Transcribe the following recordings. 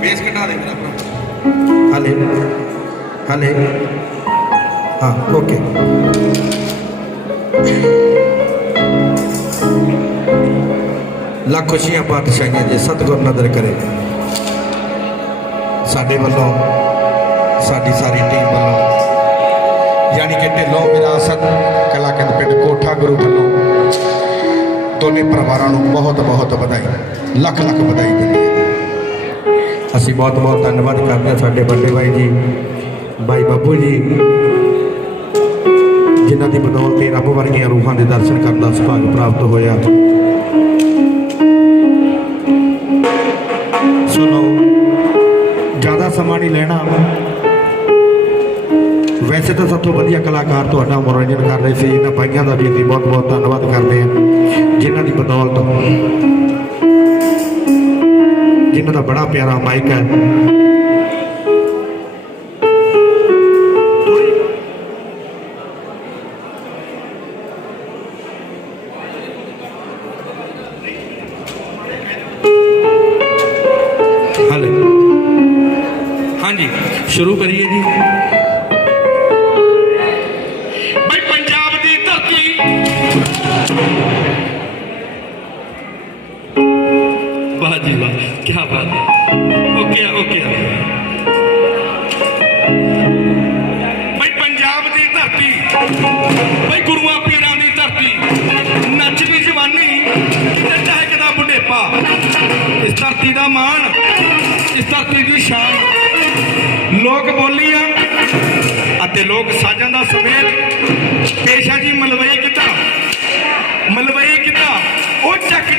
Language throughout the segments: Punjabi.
ਬੇਸ ਘਟਾ ਦੇ ਮੇਰਾ ਭਰਾ ਹਲੇ। ਹਲੇ। ਹਾਂ, ਓਕੇ। ਲੱਖ ਖੁਸ਼ੀਆਂ ਪਾਤਸ਼ਾਹੀਆਂ ਜੀ, ਸਤਿਗੁਰ ਨਦਰ ਕਰੇ। ਸਾਡੇ ਵੱਲੋਂ, ਸਾਡੀ ਸਾਰੀ ਟੀਮ ਵੱਲੋਂ, ਯਾਨੀ ਕਿ ਢਿੱਲੋਂ ਵਿਰਾਸਤ ਕਲਾਕੰਦ ਪਿੰਡ ਕੋਠਾ ਗੁਰੂ ਵੱਲੋਂ ਦੋਨੇ ਪਰਿਵਾਰਾਂ ਨੂੰ ਬਹੁਤ ਬਹੁਤ ਵਧਾਈ ਲੱਖ ਲੱਖ ਵਧਾਈ ਦਿੰਦੇ ਅਸੀਂ ਬਹੁਤ ਬਹੁਤ ਧੰਨਵਾਦ ਕਰਦੇ ਹਾਂ ਸਾਡੇ ਵੱਡੇ ਭਾਈ ਜੀ ਭਾਈ ਬੱਬੂ ਜੀ, ਜਿਨ੍ਹਾਂ ਦੀ ਬਦੌਲਤ ਇਹ ਰੱਬ ਵਰਗੀਆਂ ਰੂਹਾਂ ਦੇ ਦਰਸ਼ਨ ਕਰਨ ਦਾ ਸੁਭਾਗ ਪ੍ਰਾਪਤ ਹੋਇਆ। ਸੁਣੋ, ਜ਼ਿਆਦਾ ਸਮਾਂ ਨਹੀਂ ਲੈਣਾ। ਵੈਸੇ ਤਾਂ ਸਭ ਤੋਂ ਵਧੀਆ ਕਲਾਕਾਰ ਤੁਹਾਡਾ ਮਨੋਰੰਜਨ ਕਰ ਰਹੇ ਸੀ, ਇਹਨਾਂ ਭਾਈਆਂ ਦਾ ਵੀ ਅਸੀਂ ਬਹੁਤ ਬਹੁਤ ਧੰਨਵਾਦ ਕਰਦੇ ਹਾਂ, ਜਿਨ੍ਹਾਂ ਦੀ ਬਦੌਲਤ ਜਿਨ੍ਹਾਂ ਦਾ ਬੜਾ ਪਿਆਰਾ ਮਾਈਕ ਹੈ। ਹਾਲੇ। ਹਾਂਜੀ ਸ਼ੁਰੂ ਕਰੀਏ ਜੀ। ਬਈ ਪੰਜਾਬ ਦੀ ਧਰਤੀ। ਵਾਹ ਜੀ ਵਾਹ। ਕੀ ਬਾਤ ਓਕੇ ਓਕੇ ਬਈ ਪੰਜਾਬ ਦੀ ਧਰਤੀ, ਬਈ ਗੁਰੂਆਂ ਪੀਰਾਂ ਦੀ ਧਰਤੀ ਨੱਚਦੀ ਜਵਾਨੀ, ਕਿਤੇ ਟਹਿਕਦਾ ਬੁਢੇਪਾ। ਇਸ ਧਰਤੀ ਦਾ ਮਾਣ, ਇਸ ਧਰਤੀ ਦੀ ਸ਼ਾਨ। ਲੋਕ ਬੋਲੀਆਂ ਅਤੇ ਲੋਕ ਸਾਜਾਂ ਦਾ ਸਮੇਤ ਪੇਸ਼ਾ ਜੀ ਮਲਵਈ ਕਿਤਾ ਮਲਵਈ ਕਿਤਾ ਉਹ ਚੱਕ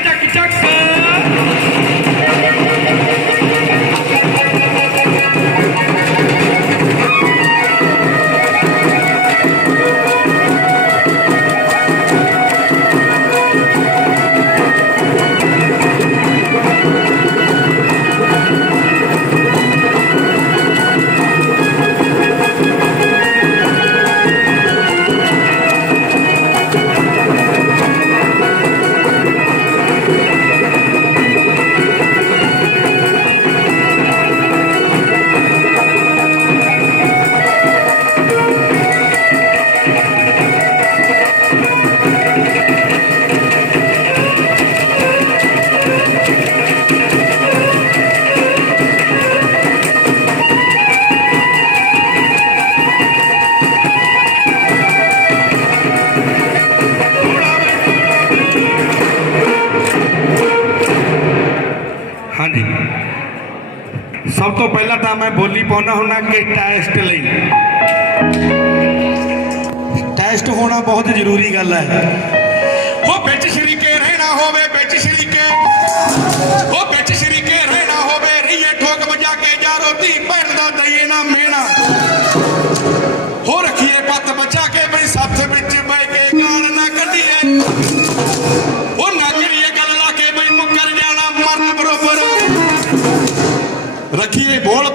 ਤੋਂ ਮੈਂ ਬੋਲੀ ਪਾਉਣਾ ਹੁੰਨਾ ਕਿ ਟੈਸਟ ਲਈ। ਟੈਸਟ ਹੋਣਾ ਬਹੁਤ ਜ਼ਰੂਰੀ ਗੱਲ ਹੈ। ਉਹ ਵਿੱਚ ਸ਼ਰੀਕੇ ਰਹਿਣਾ ਹੋਵੇ ਵਿੱਚ ਸ਼ਰੀਕੇ। ਉਹ ਵਿੱਚ ਸ਼ਰੀਕੇ ਰਹਿਣਾ ਹੋਵੇ ਰਹੀਏ ਠੋਕ ਵਜਾ ਕੇ ਯਾਰੋ ਧੀ ਭੈਣ ਦਾ ਰੱਖੀਏ ਬੋਲ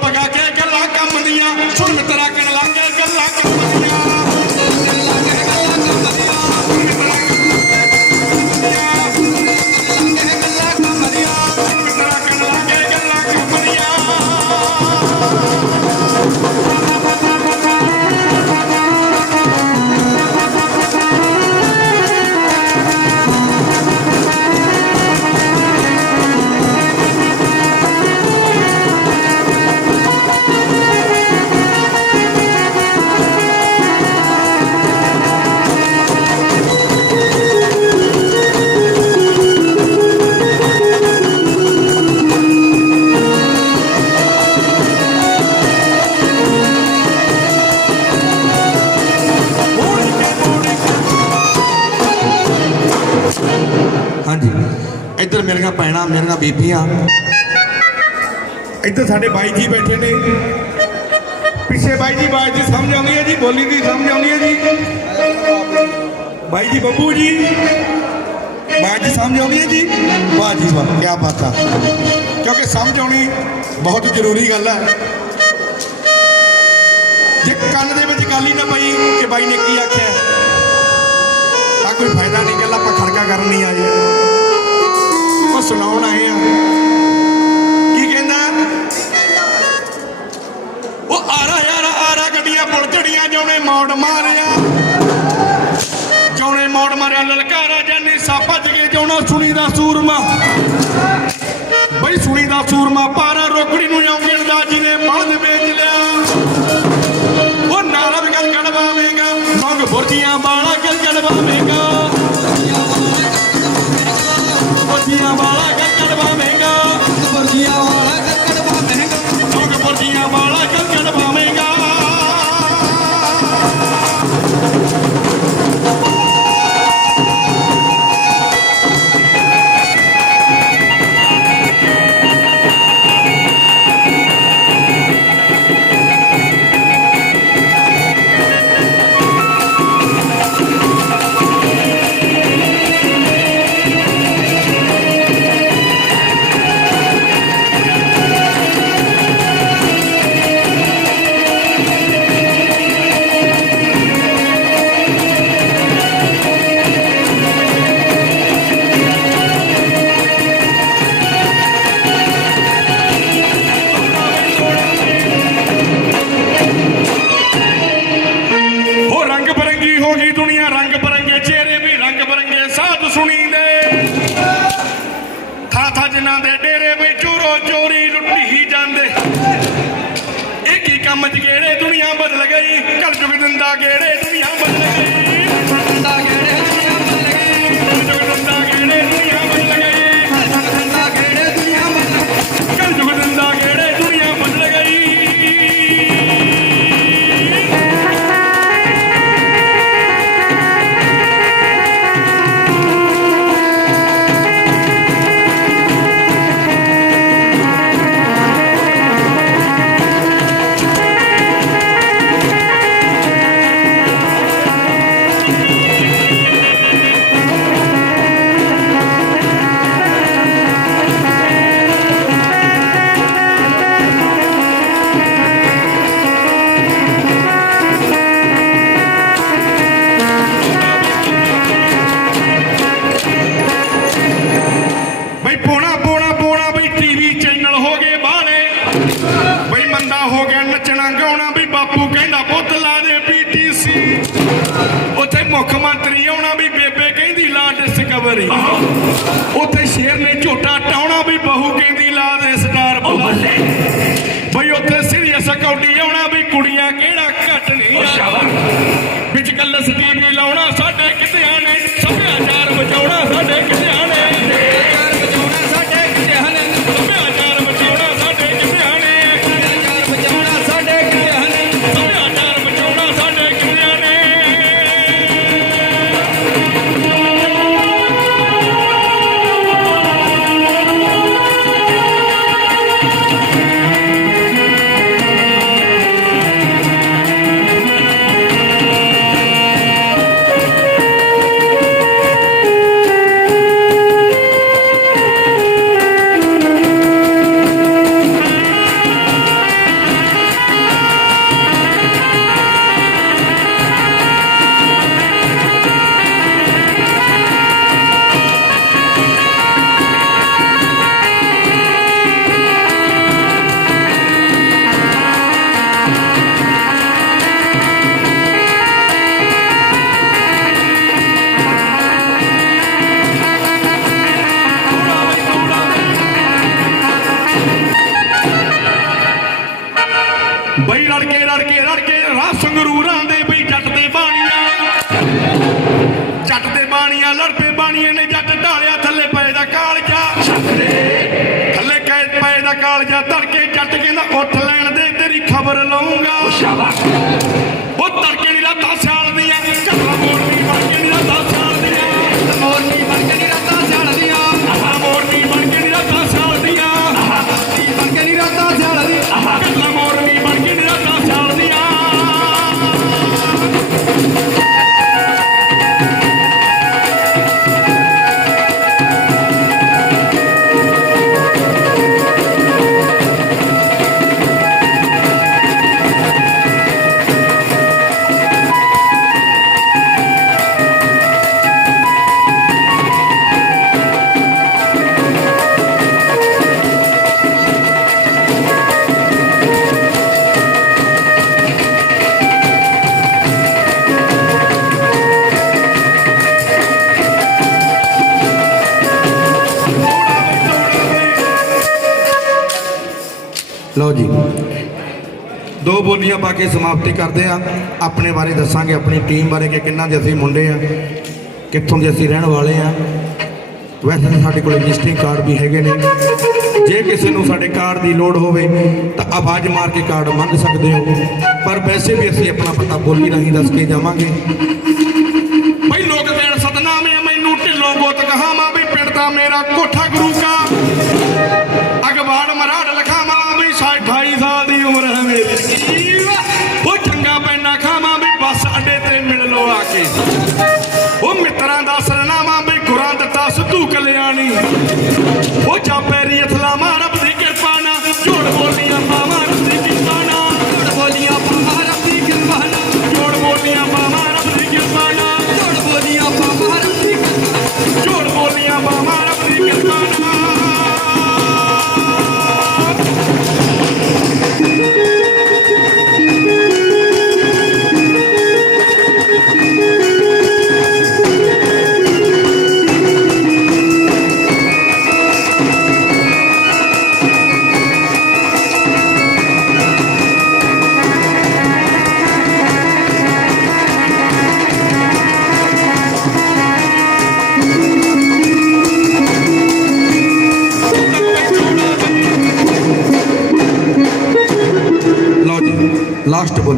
ਮੇਰੀਆਂ ਭੈਣਾਂ, ਮੇਰੀਆਂ ਬੀਬੀਆਂ। ਇੱਧਰ ਸਾਡੇ ਬਾਈ ਜੀ ਬੈਠੇ ਨੇ। ਪਿੱਛੇ ਬਾਈ ਜੀ ਬਾਈ ਜੀ ਸਮਝ ਆਉਂਦੀ ਹੈ ਜੀ, ਬੋਲੀ ਦੀ ਸਮਝ ਆਉਂਦੀ ਹੈ ਜੀ। ਬਾਈ ਜੀ, ਬੱਬੂ ਜੀ। ਬਾਈ ਜੀ ਸਮਝ ਆਉਂਦੀ ਹੈ ਜੀ? ਵਾਹ ਜੀ ਵਾਹ ਕੀ ਬਾਤ ਆ। ਕਿਉਂਕਿ ਸਮਝ ਆਉਣੀ ਬਹੁਤ ਜ਼ਰੂਰੀ ਗੱਲ ਹੈ ਜੇ ਕੰਨ ਦੇ ਵਿੱਚ ਗੱਲ ਹੀ ਨਾ ਪਈ ਕਿ ਬਾਈ ਨੇ ਕੀ ਆਖਿਆ, ਤਾਂ ਕੋਈ ਫਾਇਦਾ ਨਹੀਂ, ਗੱਲ ਆਪਾਂ ਖੜਕਾ ਕਰਨ ਨਹੀਂ ਆਏ ਤੁਹਾਨੂੰ ਸੁਣਾਉਣ ਆਏ ਆ ਕੀ ਕਹਿੰਦਾ? ਉਹ ਆਰਾ ਯਾਰਾ, ਆਰਾ ਗੱਡੀਆਂ, ਪੁਲ ਝੜੀਆਂ ਜਿਉਣੇ ਮੌੜ ਮਾਰਿਆ। ਜਿਵੇਂ ਮੌੜ ਮਾਰਿਆ, ਲਲਕਾਰਾ ਜਾਨੀ ਸਾਪਾ ਜਗੇ ਜਿਉਣਾ ਸੁਣੀਦਾ ਸੂਰਮਾ। ハハハハ! get it. ਉੱਥੇ ਸ਼ੇਰ ਨੇ ਝੋਟਾ ਟਾਉਣਾ ਵੀ ਬਹੂ ਕਹਿੰਦੀ ਲਾ ਦੇ ਸਟਾਰ ਬੱਲੇ। ਬਈ ਉੱਥੇ ਸੀਰੀਅਸ ਅਕਾਊਂਟੀ ਆਉਣਾ ਵੀ ਕੁੜੀਆਂ ਕਿਹੜਾ ਘਟ ਨਹੀਂ ਵਿੱਚ ਕੱਲ ਸਦੀਪ ਨੇ ਲਾਉਣਾ Thank you. ਲਓ ਜੀ। ਦੋ ਬੋਲੀਆਂ ਪਾ ਕੇ ਸਮਾਪਤੀ ਕਰਦੇ ਆ ਆਪਣੇ ਬਾਰੇ ਦੱਸਾਂਗੇ, ਆਪਣੀ ਟੀਮ ਬਾਰੇ ਕਿ ਕਿੰਨਾ ਦੇ ਅਸੀਂ ਮੁੰਡੇ ਆ ਕਿੱਥੋਂ ਦੇ ਅਸੀਂ ਰਹਿਣ ਵਾਲੇ ਆ ਵੈਸੇ ਤਾਂ ਸਾਡੇ ਕੋਲ ਵਿਜ਼ਿਟਿੰਗ ਕਾਰਡ ਵੀ ਹੈਗੇ ਨੇ। ਜੇ ਕਿਸੇ ਨੂੰ ਸਾਡੇ ਕਾਰਡ ਦੀ ਲੋੜ ਹੋਵੇ, ਤਾਂ ਆਵਾਜ਼ ਮਾਰ ਕੇ ਕਾਰਡ ਮੰਗ ਸਕਦੇ ਹੋ। ਪਰ ਵੈਸੇ ਵੀ ਅਸੀਂ ਆਪਣਾ ਪਤਾ ਬੋਲੀ ਰਾਹੀਂ ਦੱਸ ਕੇ ਜਾਵਾਂਗੇ। ਬਈ ਲੋਕ ਕਹਿਣ, ਸਤਨਾਮੇ ਮੈਨੂੰ ਢਿੱਲੋਂ ਗੁੱਤ ਕਹਾਵਾਂ ਬਈ ਪਿੰਡ ਦਾ ਮੇਰਾ ਕੋਠਾ ਗੁਰੂ ਕਾ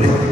বলে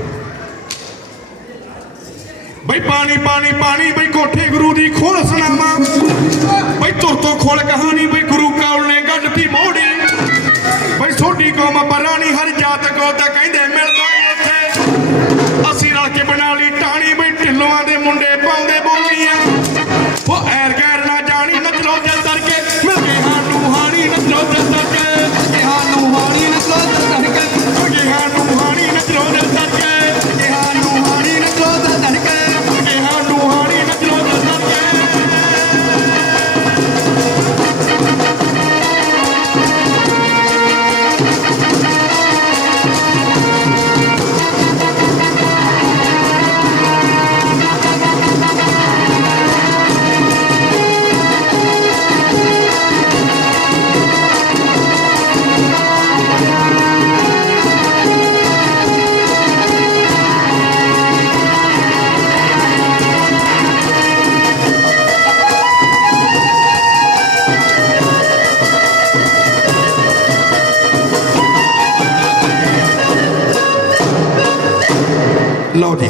ਲਓ ਜੀ।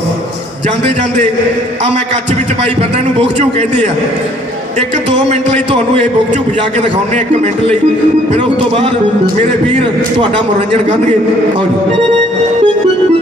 ਜਾਂਦੇ ਜਾਂਦੇ ਆ ਮੈਂ ਕੱਚ ਵਿੱਚ ਪਾਈ ਫਿਰਦਾ, ਇਹਨੂੰ ਬੁਕਚੂ ਕਹਿੰਦੇ ਆ। ਇੱਕ 2 ਮਿੰਟ ਲਈ ਤੁਹਾਨੂੰ ਇਹ ਬੁਕਚੂ ਵਜਾ ਕੇ ਦਿਖਾਉਣੇ 1 ਮਿੰਟ ਲਈ। ਫਿਰ ਉਸ ਤੋਂ ਬਾਅਦ ਮੇਰੇ ਵੀਰ ਤੁਹਾਡਾ ਮਨੋਰੰਜਨ ਕਰਨਗੇ। ਆਓ ਜੀ।